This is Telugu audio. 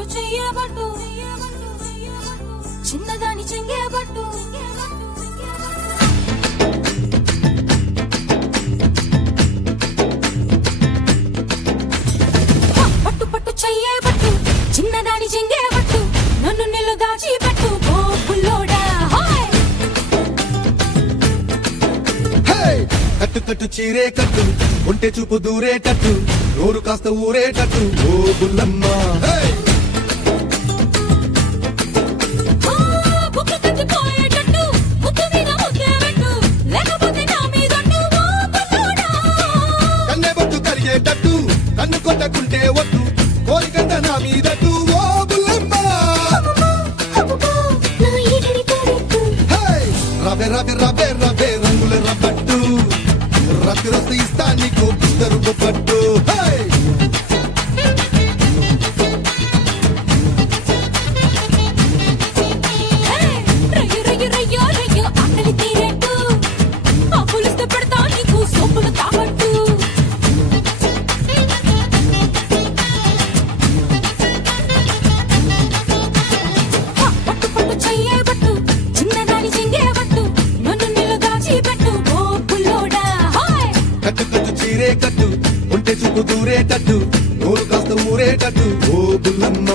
పట్టు చెయ్యబట్టు చిన్నదాని చెంగేబట్టు పట్టు పట్టు చెయ్యబట్టు చిన్నదాని చెంగేబట్టు నన్ను నిల్లు దాచి పెట్టు ఓ బుల్లోడా కట్టు కట్టు చీరే కట్టు ఒంటె చూపు దూరేటట్టు నోరు కాస్త ఊరేటట్టు ఓ బుల్లమ్మ కన్నెబట్టు కరిగేటట్టు కన్ను కొట్టకుంటే వద్దు కోరికంట నా మీదట్టు ఓ బుల్లమ్మ రవే రవే రవే రవే రంగుల రబ్బట్టు రక్తి రస్త ఇస్తా నీకు ఇద్దరు పట్టు కట్టు కట్టు చీరే కట్టు ఒంటె చూపు దూరేటట్టు నోరు కాస్త ఊరేటట్టు ఓ బుల్లమ్మ